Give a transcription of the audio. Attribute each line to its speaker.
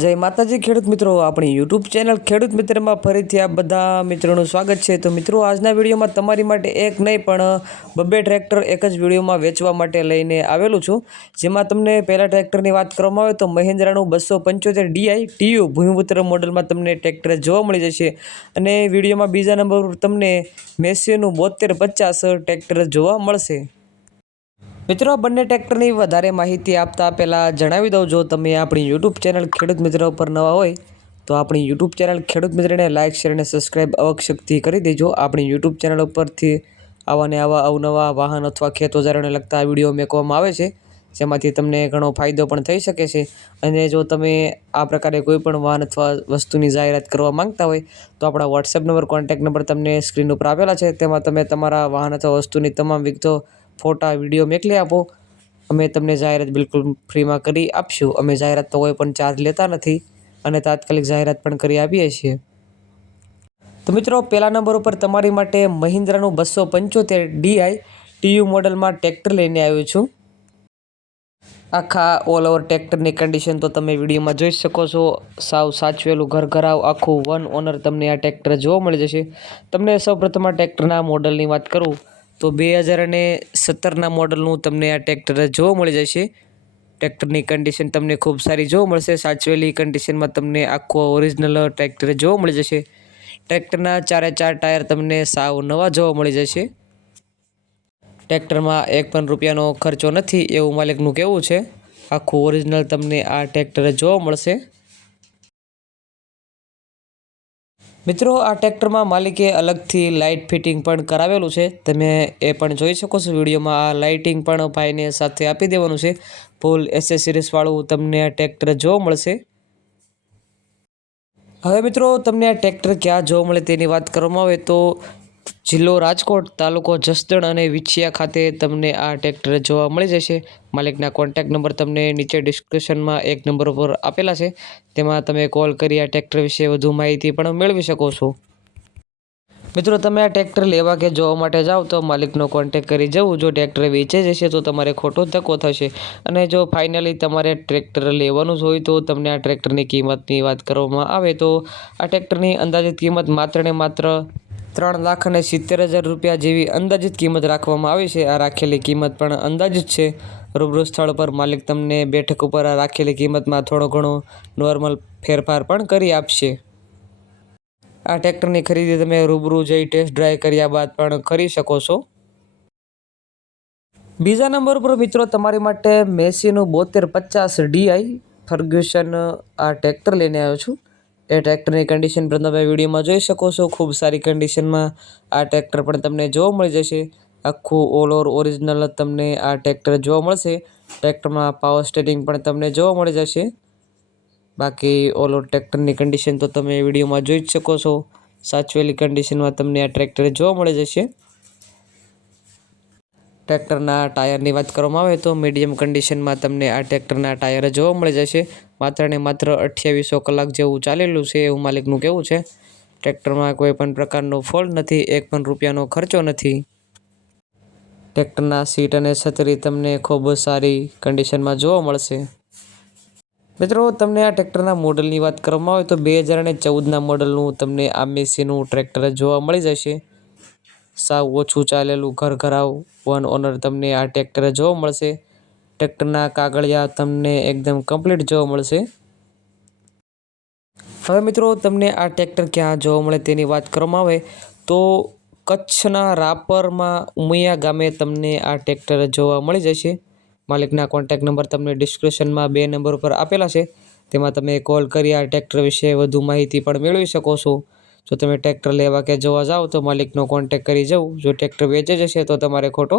Speaker 1: જય માતાજી, ખેડૂત મિત્રો, આપણી યુટ્યુબ ચેનલ ખેડૂત મિત્રમાં ફરીથી આ બધા મિત્રોનું સ્વાગત છે. તો મિત્રો, આજના વિડીયોમાં તમારી માટે એક નહીં, પણ બબ્બે ટ્રેક્ટર એક જ વિડીયોમાં વેચવા માટે લઈને આવેલું છું. જેમાં તમને પહેલાં ટ્રેક્ટરની વાત કરવામાં આવે તો મહિન્દ્રાનું બસો પંચોતેર ડીઆઈ ટીયુ ભૂમિપુત્ર મોડલમાં તમને ટ્રેક્ટર જોવા મળી જશે. અને વિડીયોમાં બીજા નંબર પર તમને મેસીનું બોતેર પચાસ ટ્રેક્ટર જોવા મળશે. મિત્રો બંને ટ્રેક્ટરની વધારે માહિતી આપતા પહેલાં જણાવી દઉં, જો તમે આપણી યુટ્યુબ ચેનલ ખેડૂત મિત્ર ઉપર નવા હોય, તો આપણી યુટ્યુબ ચેનલ ખેડૂત મિત્રને લાઇક શેર અને સબસ્ક્રાઈબ અવશ્યથી કરી દેજો. આપણી યુટ્યુબ ચેનલ ઉપરથી આવા ને આવા અવનવા વાહન અથવા ખેત ઓજારોને લગતા વીડિયો મેકવામાં આવે છે, જેમાંથી તમને ઘણો ફાયદો પણ થઈ શકે છે. અને જો તમે આ પ્રકારે કોઈપણ વાહન અથવા વસ્તુની જાહેરાત કરવા માંગતા હોય, તો આપણા વોટ્સએપ નંબર કોન્ટેક્ટ નંબર તમને સ્ક્રીન ઉપર આપેલા છે. તેમાં તમે તમારા વાહન અથવા વસ્તુની તમામ વિગતો ફોટા, વીડિયો મોકલી આપો. અમે તમને જાહેરાત બિલકુલ ફ્રીમાં કરી આપશું. અમે જાહેરાતનો કોઈ પણ ચાર્જ લેતા નથી અને તાત્કાલિક જાહેરાત પણ કરી આપીએ છીએ. તો મિત્રો, પહેલા નંબર ઉપર તમારી માટે મહિન્દ્રાનું બસો પંચોતેર ડીઆઈ ટીયુ મોડલમાં ટ્રેક્ટર લઈને આવ્યો છું. આખા ઓલ ઓવર ટ્રેક્ટરની કન્ડિશન તો તમે વિડીયોમાં જોઈ શકો છો. સાવ સાચવેલું ઘર ઘરાવ આખું વન ઓનર તમને આ ટ્રેક્ટર જોવા મળી જશે. તમને સૌપ્રથમ આ ટ્રેક્ટરના મોડલની વાત કરું. તો બે હજાર અને સત્તરના મોડલનું તમને આ ટ્રેક્ટર જોવા મળી જશે. ટ્રેક્ટરની કન્ડિશન તમને ખૂબ સારી જોવા મળશે. સાચવેલી કન્ડિશનમાં તમને આખું ઓરિજિનલ ટ્રેક્ટર જોવા મળી જશે. ટ્રેક્ટરના ચારે ચાર ટાયર તમને સાવ નવા જોવા મળી જશે. ટ્રેક્ટરમાં એક પણ રૂપિયાનો ખર્ચો નથી એવું માલિકનું કહેવું છે. આખું ઓરિજિનલ તમને આ ટ્રેક્ટર જોવા મળશે. મિત્રો, આ ટ્રેક્ટરમાં માલિકે અલગથી લાઇટ ફિટિંગ પણ કરાવેલું છે. તમે એ પણ જોઈ શકો છો વિડીયોમાં. આ લાઇટિંગ પણ ભાઈને સાથે આપી દેવાનું છે. ફૂલ એસેસરીઝવાળું તમને આ ટ્રેક્ટર જોવા મળશે. હવે મિત્રો, તમને આ ટ્રેક્ટર ક્યાં જોવા મળે તેની વાત કરવામાં આવે તો જિલ્લો રાજકોટ, તાલુકો જસદણ અને વિછિયા ખાતે તમને આ ટ્રેક્ટર જોવા મળી જશે. માલિકના કોન્ટેક્ટ નંબર તમને નીચે ડિસ્ક્રિપ્શનમાં એક નંબર ઉપર આપેલા છે. તેમાં તમે કોલ કરી આ ટ્રેક્ટર વિશે વધુ માહિતી પણ મેળવી શકો છો. મિત્રો, તમે આ ટ્રેક્ટર લેવા કે જોવા માટે જાઓ તો માલિકનો કોન્ટેક કરી જવું. જો ટ્રેક્ટર વેચે જશે તો તમારે ખોટો ધક્કો થશે. અને જો ફાઇનલી તમારે ટ્રેક્ટર લેવાનું જ હોય તો તમને આ ટ્રેક્ટરની કિંમતની વાત કરવામાં આવે તો આ ટ્રેક્ટરની અંદાજિત કિંમત માત્ર ને માત્ર ત્રણ લાખ અને સિત્તેર હજાર રૂપિયા જેવી અંદાજિત કિંમત રાખવામાં આવી છે. આ રાખેલી કિંમત પણ અંદાજિત છે. રૂબરૂ સ્થળ પર માલિક તમને બેઠક ઉપર આ રાખેલી કિંમતમાં થોડો ઘણો નોર્મલ ફેરફાર પણ કરી આપશે. આ ટ્રેક્ટરની ખરીદી તમે રૂબરૂ જઈ ટેસ્ટ ડ્રાઈવ કર્યા બાદ પણ કરી શકો છો. બીજા નંબર પર મિત્રો તમારી માટે મેસીનું બોતેર પચાસ ડીઆઈ ફર્ગ્યુસન આ ટ્રેક્ટર લઈને આવ્યો છું. એ ટ્રેક્ટરની કન્ડિશન પણ તમે વિડીયોમાં જોઈ શકો છો. ખૂબ સારી કન્ડિશનમાં આ ટ્રેક્ટર પણ તમને જોવા મળી જશે. આખું ઓલ ઓવર ઓરિજિનલ તમને આ ટ્રેક્ટર જોવા મળશે. ટ્રેક્ટરમાં પાવર સ્ટેરિંગ પણ તમને જોવા મળી જશે. બાકી ઓલ ઓવર ટ્રેક્ટરની કન્ડિશન તો તમે વિડીયોમાં જોઈ જ શકો છો. સાચવેલી કન્ડિશનમાં તમને આ ટ્રેક્ટર જોવા મળી જશે. ટ્રેક્ટરના ટાયરની વાત કરવામાં આવે તો મીડિયમ કન્ડિશનમાં તમને આ ટ્રેક્ટરના ટાયર જોવા મળી જશે. માત્ર ને માત્ર અઠ્યાવીસો કલાક જેવું ચાલેલું છે એવું માલિકનું કેવું છે. ટ્રેક્ટરમાં કોઈ પણ પ્રકારનો ફોલ્ટ નથી, એક પણ રૂપિયાનો ખર્ચો નથી. ટ્રેક્ટરના સીટ અને છતરી તમને ખૂબ સારી કન્ડિશનમાં જોવા મળશે. મિત્રો, તમને આ ટ્રેક્ટરના મોડલની વાત કરવામાં આવે તો બે હજાર અને ચૌદના મોડલનું તમને આ મેસીનું ટ્રેક્ટર જોવા મળી જશે. સાવ ઓછું ચાલેલું ઘર ઘરાવ વન ઓનર તમને આ ટ્રેક્ટર જોવા મળશે. ટ્રેક્ટરના કાગળિયા તમને એકદમ કમ્પ્લીટ જોવા મળશે. હવે મિત્રો, તમને આ ટ્રેક્ટર ક્યાં જોવા મળે તેની વાત કરવામાં આવે તો કચ્છના રાપરમાં ઉમૈયા ગામે તમને આ ટ્રેક્ટર જોવા મળી જશે. માલિકના કોન્ટેક્ટ નંબર તમને ડિસ્ક્રિપ્શનમાં બે નંબર ઉપર આપેલા છે. તેમાં તમે કોલ કરી આ ટ્રેક્ટર વિશે વધુ માહિતી પણ મેળવી શકો છો. જો તમે ટ્રેક્ટર લેવા કે જોવા જાઓ તો માલિકનો કોન્ટેક કરી જવું. જો ટ્રેક્ટર વેચે જશે તો તમારે ખોટો